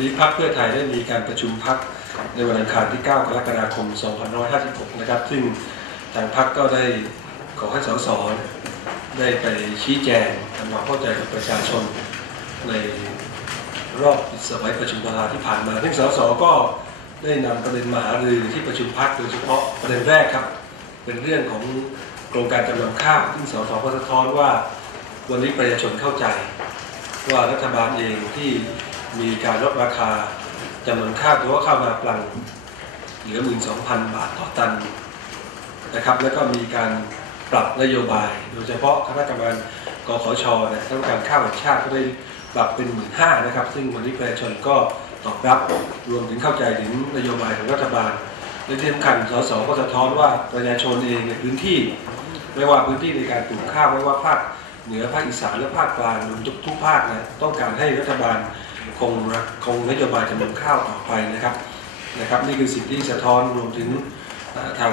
นี้พรรคเพื่อไทยได้มีการประชุมพรรคในวันอังคารที่ 9 กรกฎาคม 2556 นะครับ ซึ่งทางพรรคก็ได้ขอให้สสได้ไปชี้แจงทำความเข้าใจกับประชาชนในรอบสมัยประชุมสภาที่ผ่านมาซึ่งสสก็ได้นำประเด็นมาหารือที่ประชุมพรรคโดยเฉพาะประเด็นแรกครับ เป็นเรื่องของโครงการจำนำข้าวซึ่งสสก็สะท้อนว่าวันนี้ประชาชนเข้าใจ ว่ารัฐบาลเองที่ มีการลดราคาจำนวนข้าวตัวข้าวมาปลังเหลือ 12,000 บาทต่อตันนะครับ แล้วก็มีการปรับนโยบาย โดยเฉพาะคณะกรรมการกขชเนี่ยต้องการข้าวแห่งชาติก็ได้ปรับเป็น 15,000นะครับ ซึ่งวันนี้ประชาชนก็ตอบรับรวมถึงเข้าใจถึงนโยบายของรัฐบาลและที่สำคัญสสก็สะท้อนว่าประชาชนเองในพื้นที่ ไม่ว่าพื้นที่ในการปลูกข้าวไม่ว่าภาคเหนือภาคอีสานและภาคกลางรวมทุกทุกภาคนะต้องการให้รัฐบาล คงรักคงนโยบายจำนำข้าวต่อไปนะครับนะครับ นี่คือสิ่งที่สะท้อนรวมถึงทาง